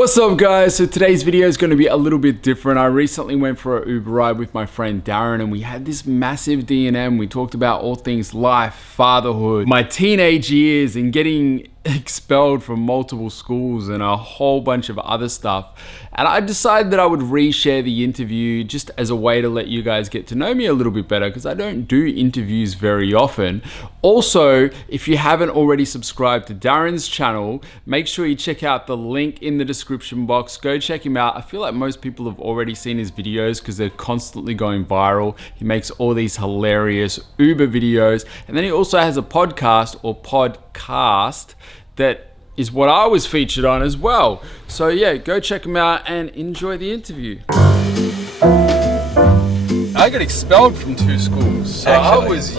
What's up guys? So today's video is going to be a little bit different. I recently went for an Uber ride with my friend Darren and we had this massive D&M. We talked about all things life, fatherhood, my teenage years and getting expelled from multiple schools and a whole bunch of other stuff. And I decided that I would reshare the interview just as a way to let you guys get to know me a little bit better because I don't do interviews very often. Also, if you haven't already subscribed to Darren's channel, make sure you check out the link in the description box. Go check him out. I feel like most people have already seen his videos because they're constantly going viral. He makes all these hilarious Uber videos. And then he also has a podcast that is what I was featured on as well. So yeah, go check him out and enjoy the interview. I got expelled from 2 schools. So I was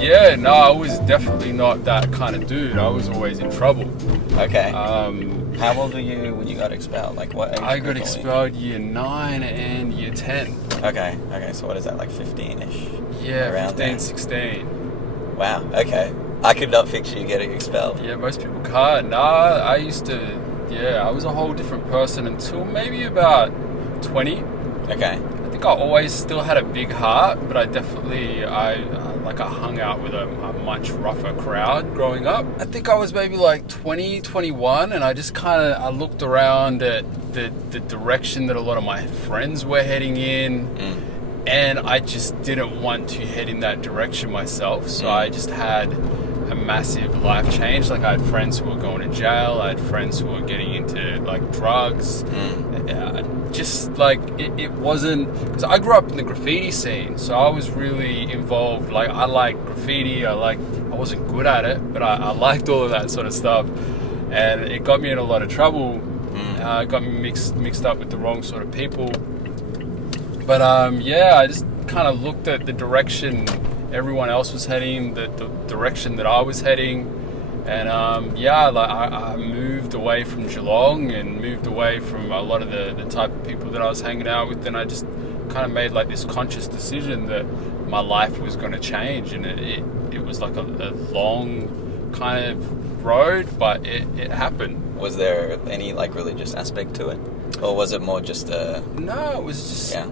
definitely not that kind of dude. I was always in trouble. Okay. How old were you when you got expelled? Like what age? I got expelled year 9 and year 10. Okay, so what is that, like 15-ish? Yeah, around 15, there? 16. Wow, okay. I could not picture you getting expelled. Yeah, most people can't. Nah, I was a whole different person until maybe about 20. Okay. I think I always still had a big heart, but I hung out with a much rougher crowd growing up. I think I was maybe like 20, 21, and I just I looked around at the direction that a lot of my friends were heading in, and I just didn't want to head in that direction myself, so I just had a massive life change. Like I had friends who were going to jail, I had friends who were getting into like drugs. It wasn't, because I grew up in the graffiti scene, so I was really involved. Like I liked graffiti, I wasn't good at it, but I liked all of that sort of stuff, and it got me in a lot of trouble. It got me mixed up with the wrong sort of people. But I just kind of looked at the direction everyone else was heading, the direction that I was heading, and I moved away from Geelong and moved away from a lot of the type of people that I was hanging out with, and I just kind of made like this conscious decision that my life was going to change, and it was like a long kind of road, but it happened. Was there any like religious aspect to it, or was it more just a... No, it was just... Yeah.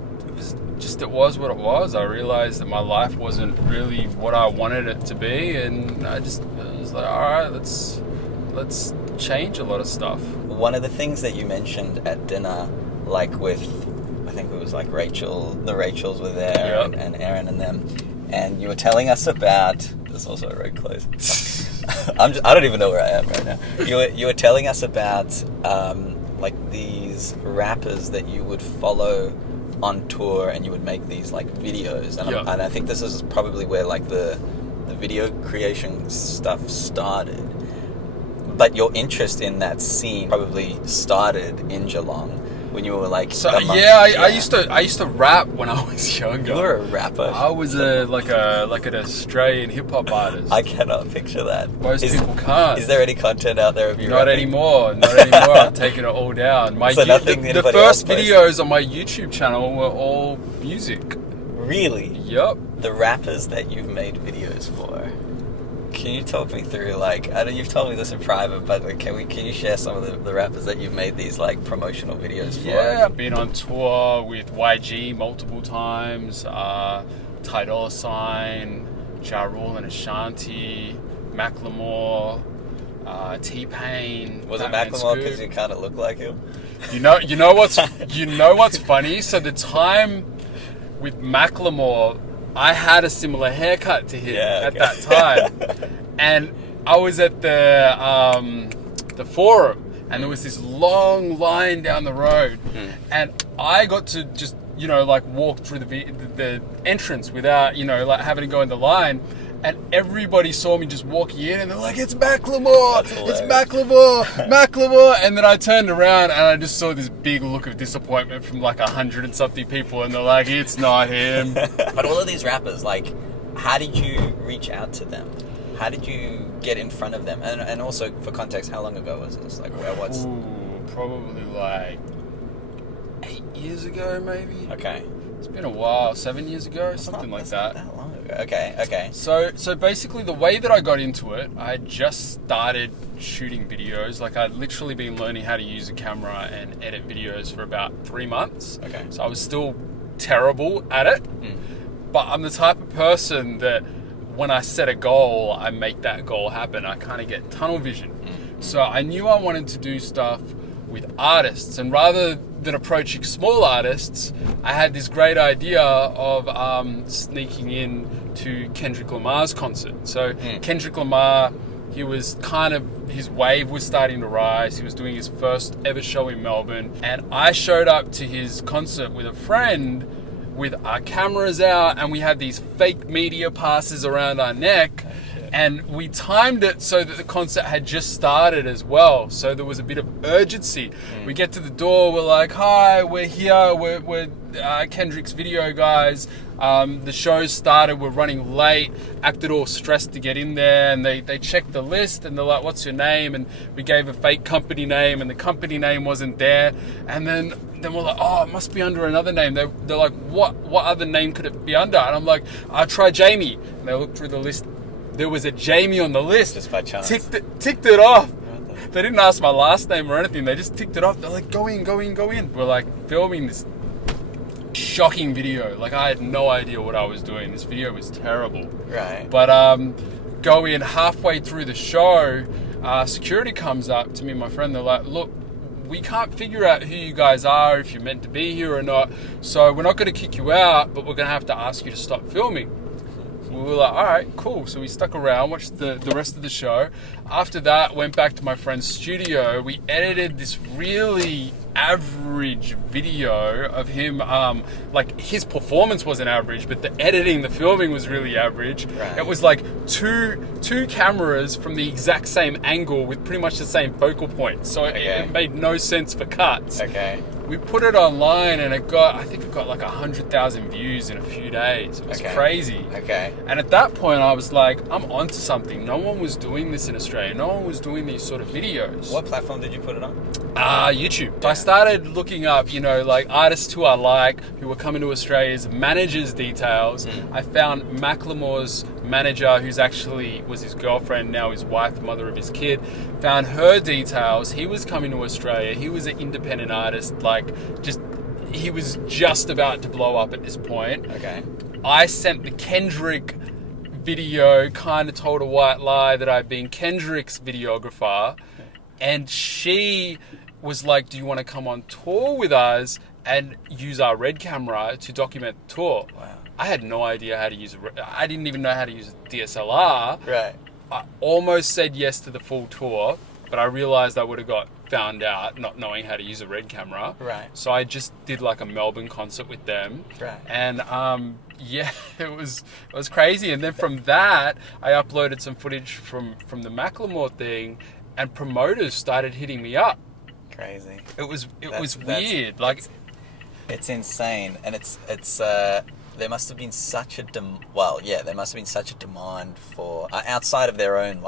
It was what it was. I realized that my life wasn't really what I wanted it to be, and I was like, all right, let's change a lot of stuff. One of the things that you mentioned at dinner, like with, I think it was like Rachel, the Rachels were there, yep, and Aaron and them, and you were telling us about, there's also a road close. I don't even know where I am right now. You were telling us about like these rappers that you would follow on tour, and you would make these like videos, and, yep, and I think this is probably where like the video creation stuff started. But your interest in that scene probably started in Geelong when you were like... I used to rap when I was younger. You were a rapper? I was an Australian hip hop artist. I cannot picture that. Most people can't. Is there any content out there of you Not rapping? Not anymore. I've taken it all down. The first videos on my YouTube channel were all music. Really? Yep. The rappers that you've made videos for, can you talk me through, like, I know you've told me this in private, but like, can you share some of the rappers that you've made these like promotional videos for? Yeah, I've been on tour with YG multiple times, Tidal Sign, Ja Rule and Ashanti, Macklemore, T-Pain. Was it Macklemore because you kind of look like him? You know what's funny? So the time with Macklemore, I had a similar haircut to him at that time, and I was at the Forum, and there was this long line down the road, and I got to just walk through the entrance without having to go in the line. And everybody saw me just walking in, and they're like, "It's Macklemore! It's Macklemore!" And then I turned around, and I just saw this big look of disappointment from like 100 and something people, and they're like, "It's not him." But all of these rappers, like, how did you reach out to them? How did you get in front of them? And also, for context, how long ago was this? Like, what's... Probably like 8 years ago, maybe. Okay. It's been a while, 7 years ago, something like that. That long ago. Okay. So basically the way that I got into it, I had just started shooting videos. Like I'd literally been learning how to use a camera and edit videos for about 3 months. Okay. So I was still terrible at it. But I'm the type of person that when I set a goal, I make that goal happen. I kind of get tunnel vision. So I knew I wanted to do stuff with artists, and rather than approaching small artists, I had this great idea of sneaking in to Kendrick Lamar's concert. So Kendrick Lamar, he was his wave was starting to rise. He was doing his first ever show in Melbourne, and I showed up to his concert with a friend with our cameras out, and we had these fake media passes around our neck. And we timed it so that the concert had just started as well. So there was a bit of urgency. We get to the door, we're like, hi, we're here, we're Kendrick's video guys. The show started, we're running late, acted all stressed to get in there, and they checked the list and they're like, what's your name? And we gave a fake company name, and the company name wasn't there. And then we're like, oh, it must be under another name. They're like, what other name could it be under? And I'm like, I'll try Jamie. And they looked through the list. There was a Jamie on the list. Just by chance. Ticked it off. They didn't ask my last name or anything. They just ticked it off. They're like, go in. We're like filming this shocking video. Like I had no idea what I was doing. This video was terrible. Right. But go in halfway through the show, security comes up to me and my friend. They're like, look, we can't figure out who you guys are, if you're meant to be here or not. So we're not going to kick you out, but we're going to have to ask you to stop filming. We were like, all right, cool. So we stuck around, watched the rest of the show. After that, went back to my friend's studio. We edited this really average video of him. Like his performance wasn't average, but the editing, the filming was really average. Right. It was like two cameras from the exact same angle with pretty much the same focal point. So it made no sense for cuts. Okay. We put it online and I think it got like 100,000 views in a few days. It was crazy. Okay. And at that point I was like, I'm onto something. No one was doing this in Australia. No one was doing these sort of videos. What platform did you put it on? YouTube. So I started looking up, like artists who I like, who were coming to Australia's managers' details. I found Macklemore's manager, who's actually was his girlfriend, now his wife, mother of his kid. Found her details. He was coming to Australia. He was an independent artist, he was just about to blow up at this point. Okay. I sent the Kendrick video, kind of told a white lie that I'd been Kendrick's videographer, and she was like, do you want to come on tour with us and use our Red camera to document the tour? Wow. I had no idea how to use I didn't even know how to use a DSLR. Right. I almost said yes to the full tour, but I realized I would have got found out not knowing how to use a Red camera. Right. So I just did like a Melbourne concert with them. Right. And it was crazy. And then from that, I uploaded some footage from the Macklemore thing, and promoters started hitting me up. Crazy. It was weird. It's insane, and it's there must have been such a demand for outside of their own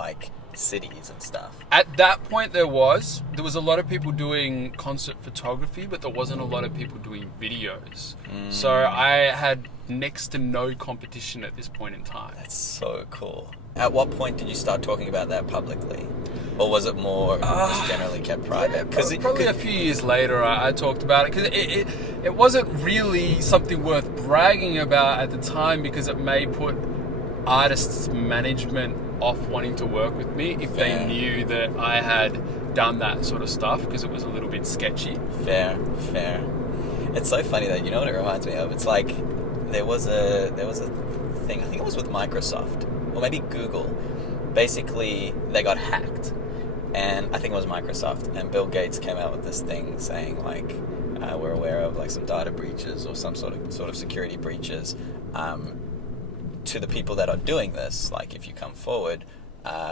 cities and stuff. At that point, there was a lot of people doing concert photography, but there wasn't a lot of people doing videos. So I had next to no competition at this point in time. That's so cool. At what point did you start talking about that publicly? Or was it more just generally kept private? Yeah, probably a few years later I talked about it, because it wasn't really something worth bragging about at the time, because it may put artists' management off wanting to work with me if they knew that I had done that sort of stuff, because it was a little bit sketchy. Fair. It's so funny though. You know what it reminds me of? It's like there was a thing, I think it was with Microsoft or maybe Google. Basically, they got hacked, and I think it was Microsoft. And Bill Gates came out with this thing saying we're aware of some data breaches or some sort of security breaches. To the people that are doing this, if you come forward,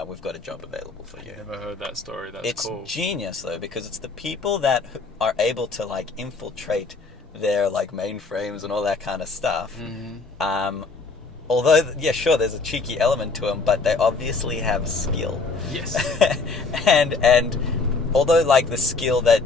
we've got a job available for you. I never heard that story. That's cool. It's genius though, because it's the people that are able to infiltrate their mainframes and all that kind of stuff. Mm-hmm. Although, yeah, sure, there's a cheeky element to them, but they obviously have skill. Yes. and although the skill that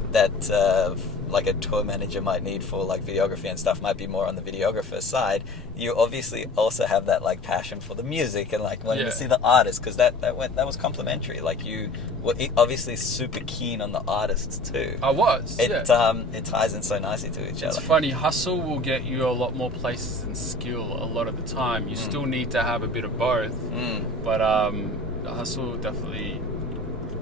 like a tour manager might need for like videography and stuff might be more on the videographer side, you obviously also have that like passion for the music and like wanting to see the artists, because that was complementary. Like you were obviously super keen on the artists too. I was. It ties in so nicely to each other. It's funny, hustle will get you a lot more places than skill a lot of the time. You still need to have a bit of both, but hustle definitely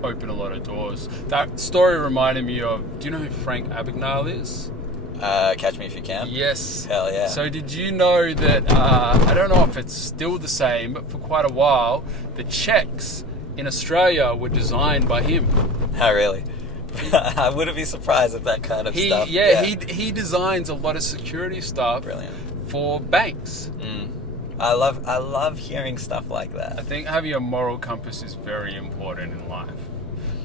open a lot of doors. That story reminded me of, do you know who Frank Abagnale is? Catch Me If You Can? Yes. Hell yeah. So did you know that, I don't know if it's still the same, but for quite a while, the checks in Australia were designed by him. Oh, really? I wouldn't be surprised if that kind of stuff. Yeah, he designs a lot of security stuff. Brilliant. For banks. I love hearing stuff like that. I think having a moral compass is very important in life.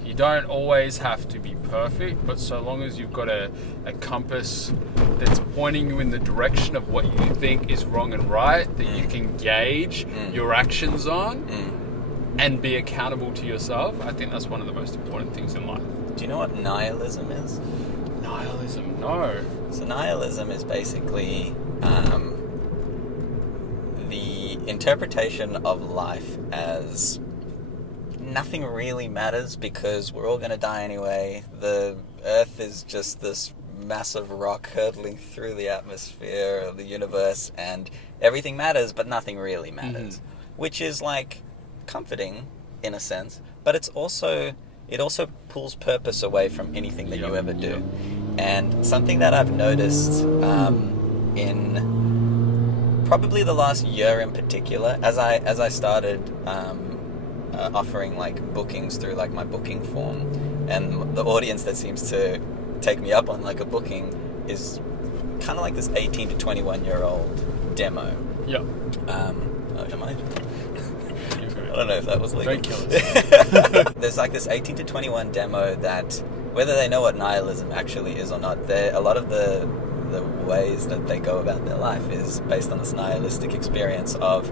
You don't always have to be perfect, but so long as you've got a compass that's pointing you in the direction of what you think is wrong and right, that you can gauge your actions on and be accountable to yourself, I think that's one of the most important things in life. Do you know what nihilism is? Nihilism? No. So nihilism is basically the interpretation of life as nothing really matters because we're all going to die anyway. The Earth is just this massive rock hurtling through the atmosphere of the universe, and everything matters, but nothing really matters. Which is like comforting in a sense, but it also pulls purpose away from anything that you ever do. And something that I've noticed in probably the last year in particular, as I started offering like bookings through like my booking form, and the audience that seems to take me up on like a booking is kind of like this 18 to 21 year old demo. Yeah. Am I don't know if that was legal. Don't kill us. There's like this 18 to 21 demo that, whether they know what nihilism actually is or not, a lot of the ways that they go about their life is based on this nihilistic experience of,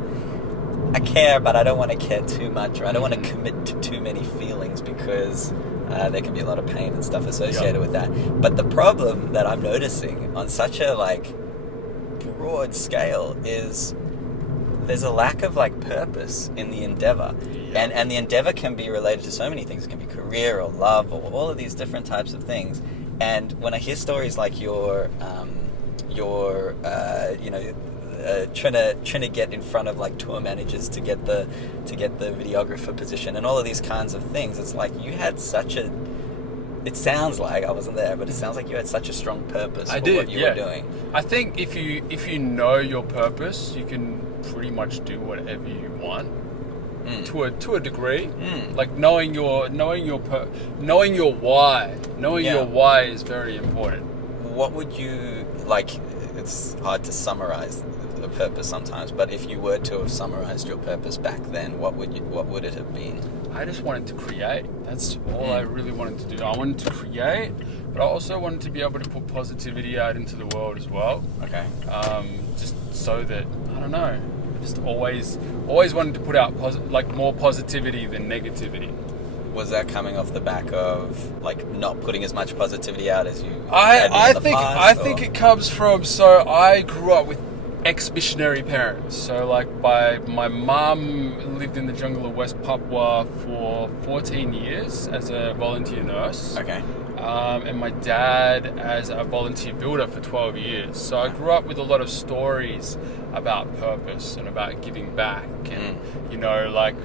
I care, but I don't want to care too much, or I don't want to commit to too many feelings because there can be a lot of pain and stuff associated with that. But the problem that I'm noticing on such a like broad scale is there's a lack of like purpose in the endeavor. And the endeavor can be related to so many things. It can be career or love or all of these different types of things. And when I hear stories like you're trying to get in front of like tour managers to get the videographer position and all of these kinds of things, it's like you had such a, it sounds like, I wasn't there, but it sounds like you had such a strong purpose for what you were doing. I think if you know your purpose, you can pretty much do whatever you want to a degree. Like knowing your why. Your why is very important. What would you like? It's hard to summarize the purpose sometimes, but if you were to have summarized your purpose back then, what would it have been? I just wanted to create. That's all I really wanted to do. I wanted to create, but I also wanted to be able to put positivity out into the world as well. Okay. Just so that, I don't know, I just always wanted to put out more positivity than negativity. Was that coming off the back of like not putting as much positivity out as you? I think it comes from, so I grew up with ex-missionary parents. So like my mum lived in the jungle of West Papua for 14 years as a volunteer nurse. Okay. And my dad as a volunteer builder for 12 years. So I grew up with a lot of stories about purpose and about giving back, and you know, like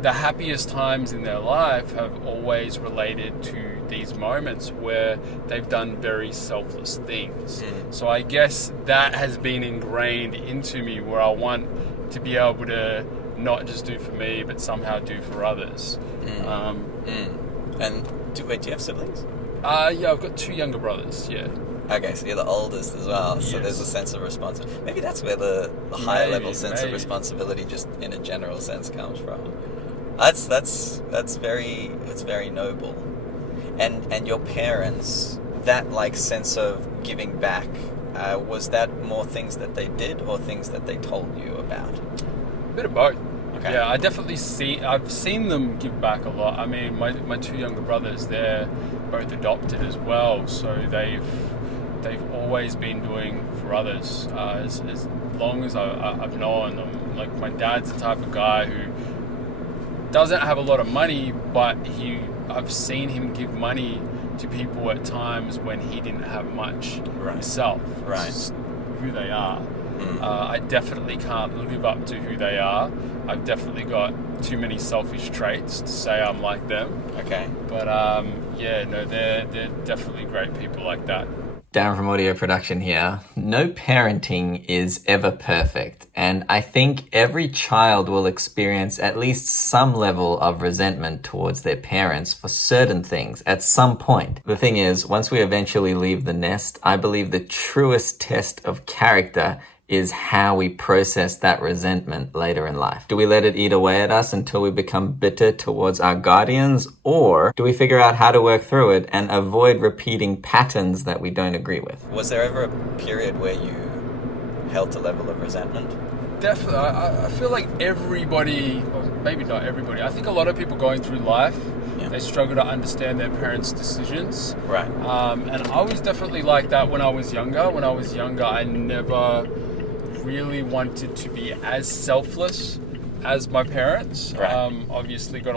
the happiest times in their life have always related to these moments where they've done very selfless things. So I guess that has been ingrained into me, where I want to be able to not just do for me, but somehow do for others. And do you have siblings? Yeah, I've got 2 younger brothers, yeah. Okay, so you're the oldest as well, so there's a sense of responsibility. Maybe that's where the higher level sense of responsibility, just in a general sense, comes from. That's very noble. And your parents, that like sense of giving back, was that more things that they did or things that they told you about? A bit of both. Okay. Yeah, I've seen them give back a lot. I mean, my two younger brothers, they're both adopted as well, so they've always been doing for others as long as I've known them. Like, my dad's the type of guy who doesn't have a lot of money, but I've seen him give money to people at times when he didn't have much himself. Right. It's just who they are. I definitely can't live up to who they are. I've definitely got too many selfish traits to say I'm like them. Okay. But they're definitely great people like that. Darren from Audio Production here. No parenting is ever perfect, and I think every child will experience at least some level of resentment towards their parents for certain things at some point. The thing is, once we eventually leave the nest, I believe the truest test of character is how we process that resentment later in life. Do we let it eat away at us until we become bitter towards our guardians, or do we figure out how to work through it and avoid repeating patterns that we don't agree with? Was there ever a period where you held a level of resentment? Definitely. I feel like everybody, or maybe not everybody, I think a lot of people going through life, they struggle to understand their parents' decisions. Right. And I was definitely like that when I was younger. When I was younger, I never really wanted to be as selfless as my parents. Right. Obviously got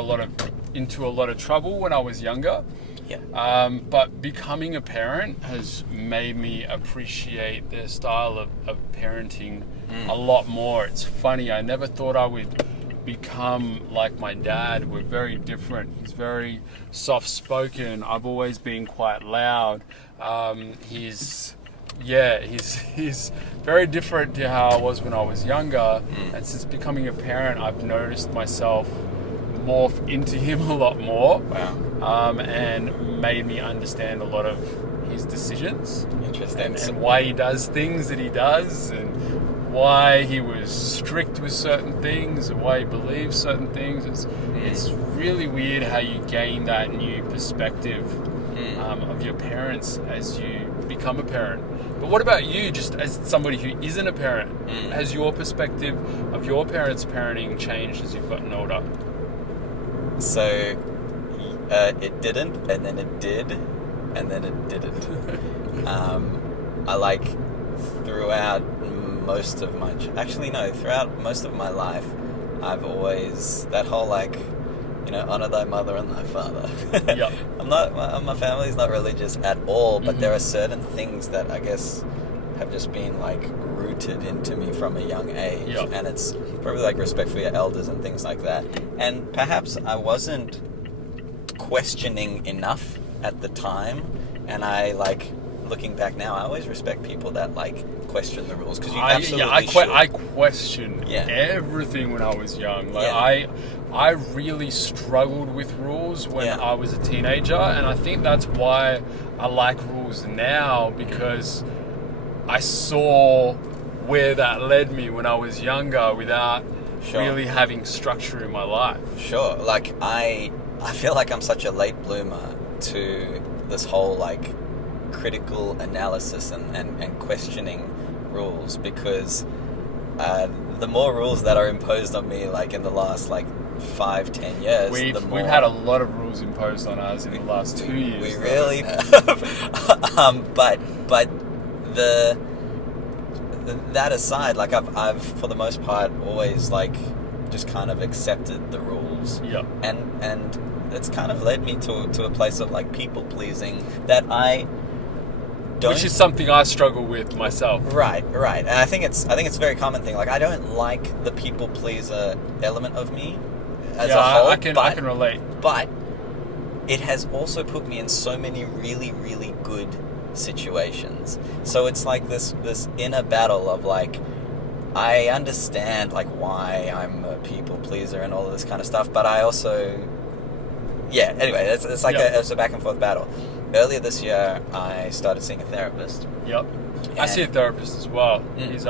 into a lot of trouble when I was younger. Yeah. But becoming a parent has made me appreciate their style of parenting a lot more. It's funny, I never thought I would become like my dad. We're very different. He's very soft-spoken. I've always been quite loud. He's very different to how I was when I was younger. And since becoming a parent, I've noticed myself morph into him a lot more. Wow. And made me understand a lot of his decisions. Interesting. And why he does things that he does, and why he was strict with certain things, and why he believes certain things. It's really weird how you gain that new perspective of your parents as you become a parent. But what about you, just as somebody who isn't a parent? Has your perspective of your parents' parenting changed as you've gotten older? So, it didn't, and then it did, and then it didn't. Throughout most of my life, I've always, that whole honor thy mother and thy father. Yep. My family's not religious at all, but there are certain things that I guess have just been rooted into me from a young age. Yep. And it's probably respect for your elders and things like that. And perhaps I wasn't questioning enough at the time, and looking back now, I always respect people that question the rules, because you absolutely should. I questioned everything when I was young. I really struggled with rules when I was a teenager, and I think that's why I like rules now, because I saw where that led me when I was younger without really having structure in my life. Sure. I feel like I'm such a late bloomer to this whole critical analysis and questioning rules, because the more rules that are imposed on me in the last 5-10 years, we've had a lot of rules imposed on us in the last 2 years. We really have. but that aside, I've for the most part always just kind of accepted the rules. Yeah. And it's kind of led me to a place of people pleasing that I don't. Which is something I struggle with myself. Right. And I think it's a very common thing. I don't like the people pleaser element of me as a whole. I can relate. But it has also put me in so many really, really good situations. So it's this inner battle of I understand why I'm a people pleaser and all of this kind of stuff, but I also anyway, it's it's a back and forth battle. Earlier this year, I started seeing a therapist. Yep. I see a therapist as well. He's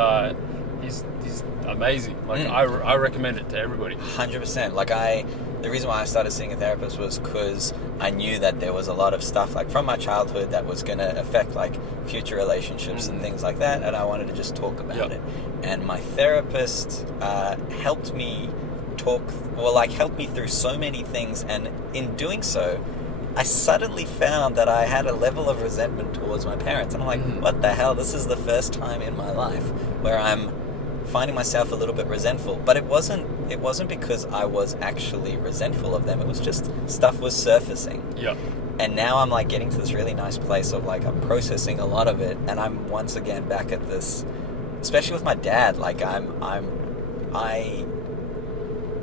amazing. I recommend it to everybody. 100%. The reason why I started seeing a therapist was because I knew that there was a lot of stuff from my childhood that was going to affect future relationships and things like that, and I wanted to just talk about it. And my therapist helped me helped me through so many things, and in doing so, I suddenly found that I had a level of resentment towards my parents. And I'm like, what the hell? This is the first time in my life where I'm finding myself a little bit resentful. But it wasn't because I was actually resentful of them. It was just stuff was surfacing. Yeah. And now I'm like getting to this really nice place of like I'm processing a lot of it, and I'm once again back at this, especially with my dad. Like I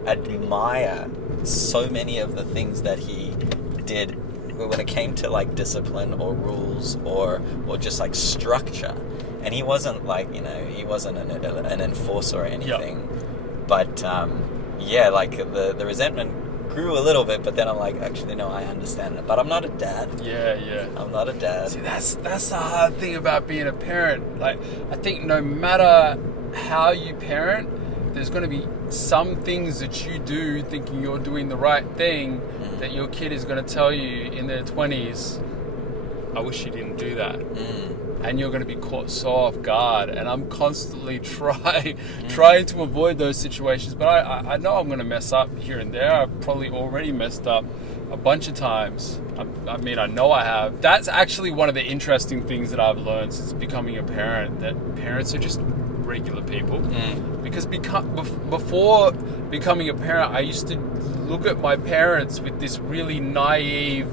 admire so many of the things that he did when it came to like discipline or rules or just like structure. And he wasn't like, he wasn't an enforcer or anything. Yep. But like the resentment grew a little bit, but then I'm like, actually no, I understand it. But I'm not a dad. Yeah. I'm not a dad. See, that's the hard thing about being a parent. Like, I think no matter how you parent, there's going to be some things that you do thinking you're doing the right thing that your kid is going to tell you in their 20s, I wish you didn't do that. And you're going to be caught so off guard. And I'm constantly trying to avoid those situations. But I know I'm going to mess up here and there. I've probably already messed up a bunch of times. I know I have. That's actually one of the interesting things that I've learned since becoming a parent, that parents are just regular people. Because before becoming a parent, I used to look at my parents with this really naive,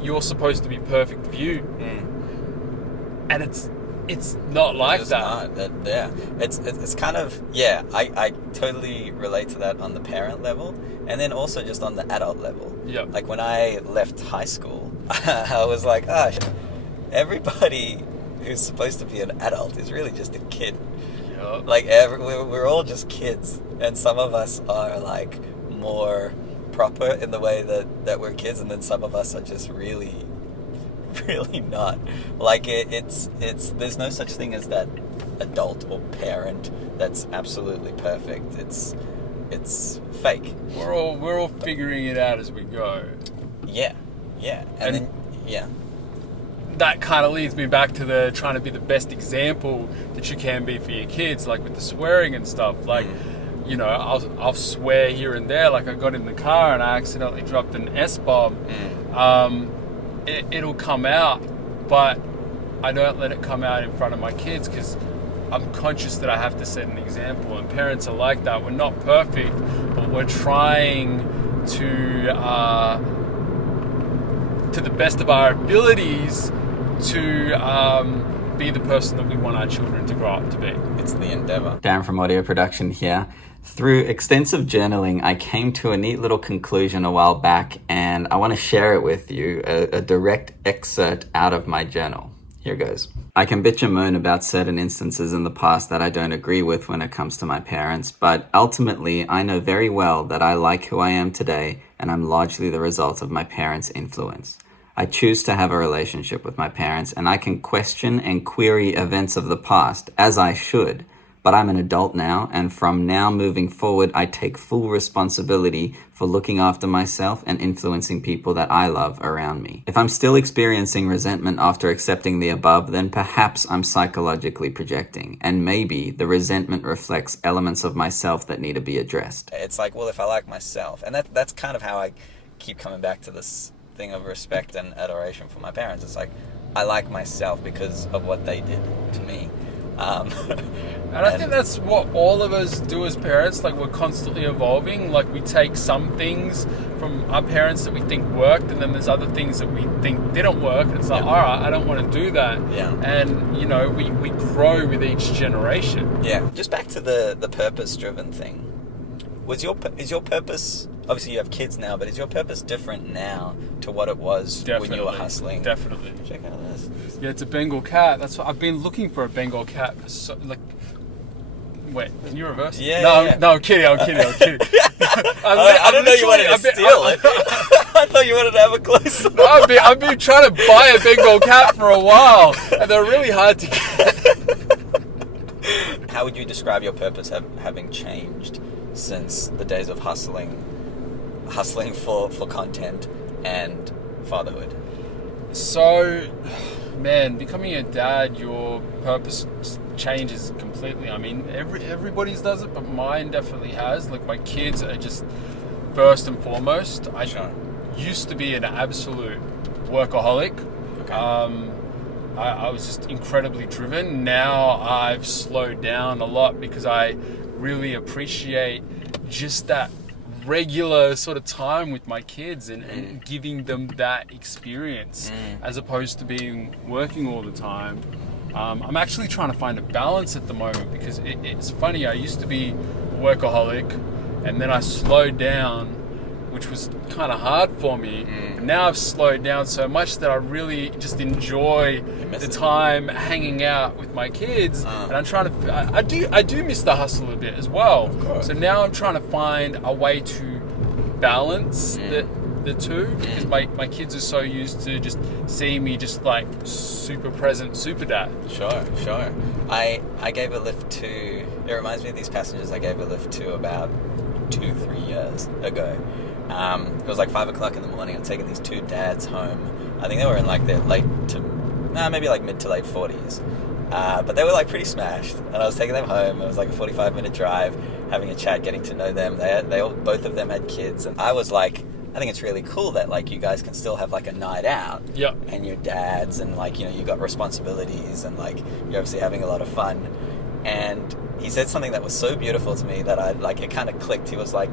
you're supposed to be perfect view. And it's not like that. It's kind of, I totally relate to that on the parent level, and then also just on the adult level. Yeah. Like when I left high school, I was like, everybody who's supposed to be an adult is really just a kid. Yep. Like we're all just kids, and some of us are like more proper in the way that we're kids, and then some of us are just really not. Like it's there's no such thing as that adult or parent that's absolutely perfect. It's fake. We're all figuring it out as we go. Yeah. And then that kind of leads me back to the trying to be the best example that you can be for your kids, like with the swearing and stuff. Like, I'll swear here and there. Like I got in the car and I accidentally dropped an S-bomb. It'll come out, but I don't let it come out in front of my kids because I'm conscious that I have to set an example. And parents are like that. We're not perfect, but we're trying to the best of our abilities to be the person that we want our children to grow up to be. It's the endeavor. Darren from Audio Production here. Through extensive journaling, I came to a neat little conclusion a while back, and I want to share it with you, a direct excerpt out of my journal. Here goes. I can bitch and moan about certain instances in the past that I don't agree with when it comes to my parents, but ultimately I know very well that I like who I am today, and I'm largely the result of my parents' influence. I choose to have a relationship with my parents, and I can question and query events of the past, as I should. But I'm an adult now, and from now moving forward, I take full responsibility for looking after myself and influencing people that I love around me. If I'm still experiencing resentment after accepting the above, then perhaps I'm psychologically projecting, and maybe the resentment reflects elements of myself that need to be addressed. It's like, well, if I like myself, and that's kind of how I keep coming back to this thing of respect and adoration for my parents. It's like, I like myself because of what they did to me. And I think that's what all of us do as parents. Like, we're constantly evolving. Like, we take some things from our parents that we think worked, and then there's other things that we think didn't work. And it's like, all right, I don't want to do that. Yeah. And, we grow with each generation. Yeah. Just back to the purpose-driven thing. Is your purpose... Obviously, you have kids now, but is your purpose different now to what it was when you were hustling? Definitely. Check out this. Yeah, it's a Bengal cat. That's what I've been looking for, a Bengal cat for Wait, can you reverse? Yeah. No, I'm kidding. I didn't know you wanted to steal it. I thought you wanted to have a close look. No, I've been trying to buy a Bengal cat for a while, and they're really hard to get. How would you describe your purpose having changed since the days of hustling for content and fatherhood? So, man, becoming a dad, your purpose changes completely. I mean, everybody's does it, but mine definitely has. Like, my kids are just first and foremost. I used to be an absolute workaholic. Okay. I was just incredibly driven. Now I've slowed down a lot because I really appreciate just that regular sort of time with my kids and giving them that experience as opposed to being working all the time. I'm actually trying to find a balance at the moment because it's funny. I used to be a workaholic and then I slowed down, which was kind of hard for me. Now I've slowed down so much that I really just enjoy the time hanging out with my kids, and I'm trying to. I do miss the hustle a bit as well. So now I'm trying to find a way to balance the two because my kids are so used to just seeing me just like super present, super dad. Sure. I gave a lift to. It reminds me of these passengers I gave a lift to about 2-3 years ago. It was like 5 o'clock in the morning. I'm taking these two dads home. I think they were in like their maybe like mid to late 40s. But they were like pretty smashed. And I was taking them home. It was like a 45-minute drive, having a chat, getting to know them. Both of them had kids. And I was like, I think it's really cool that like you guys can still have like a night out. Yep. And your dads and like, you got responsibilities and like you're obviously having a lot of fun. And he said something that was so beautiful to me that it kind of clicked. He was like,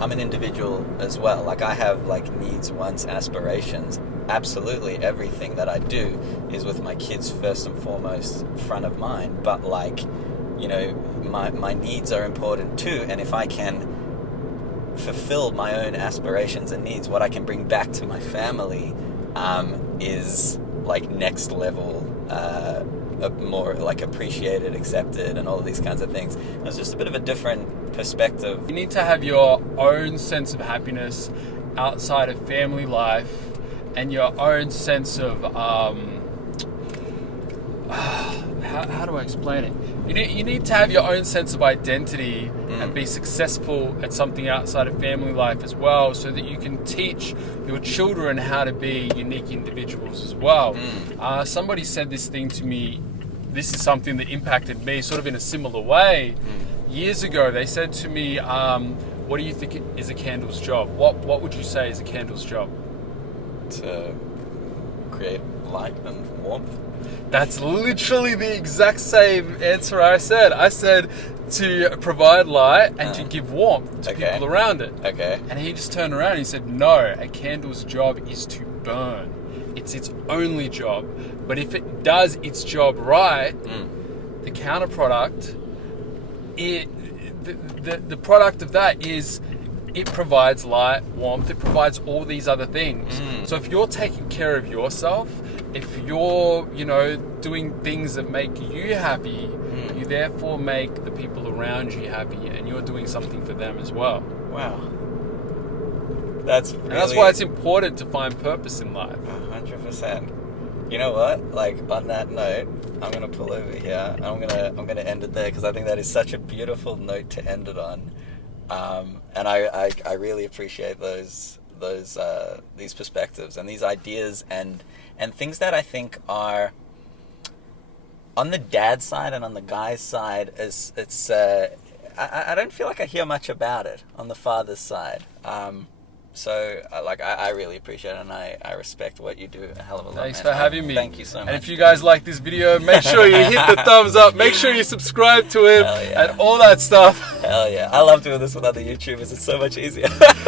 I'm an individual as well. Like I have like needs, wants, aspirations. Absolutely everything that I do is with my kids first and foremost front of mind. But like, my needs are important too. And if I can fulfill my own aspirations and needs, what I can bring back to my family is like next level, more like appreciated, accepted, and all of these kinds of things. It was just a bit of a different perspective. You need to have your own sense of happiness outside of family life and your own sense of how do I explain it? You need to have your own sense of identity and be successful at something outside of family life as well, so that you can teach your children how to be unique individuals as well. Somebody said this thing to me. This is something that impacted me sort of in a similar way. Years ago, they said to me, what do you think is a candle's job? What would you say is a candle's job? To create light and warmth. That's literally the exact same answer I said. I said to provide light and to give warmth to people around it. Okay. And he just turned around and he said, no, a candle's job is to burn. It's its only job. But if it does its job right, the counterproduct, the product of that is it provides light, warmth, it provides all these other things. So if you're taking care of yourself, if you're, doing things that make you happy, you therefore make the people around you happy, and you're doing something for them as well. Wow. That's why it's important to find purpose in life. 100%. You know what? Like, on that note, I'm gonna pull over here. I'm gonna end it there because I think that is such a beautiful note to end it on. And I really appreciate these perspectives and these ideas and things that I think are on the dad side and on the guy's side. I don't feel like I hear much about it on the father's side. So I really appreciate it, and I respect what you do a hell of a lot. Thanks for having me. Thank you so much. And if you guys like this video, make sure you hit the thumbs up, make sure you subscribe to him, and all that stuff. Hell yeah. I love doing this with other YouTubers. It's so much easier.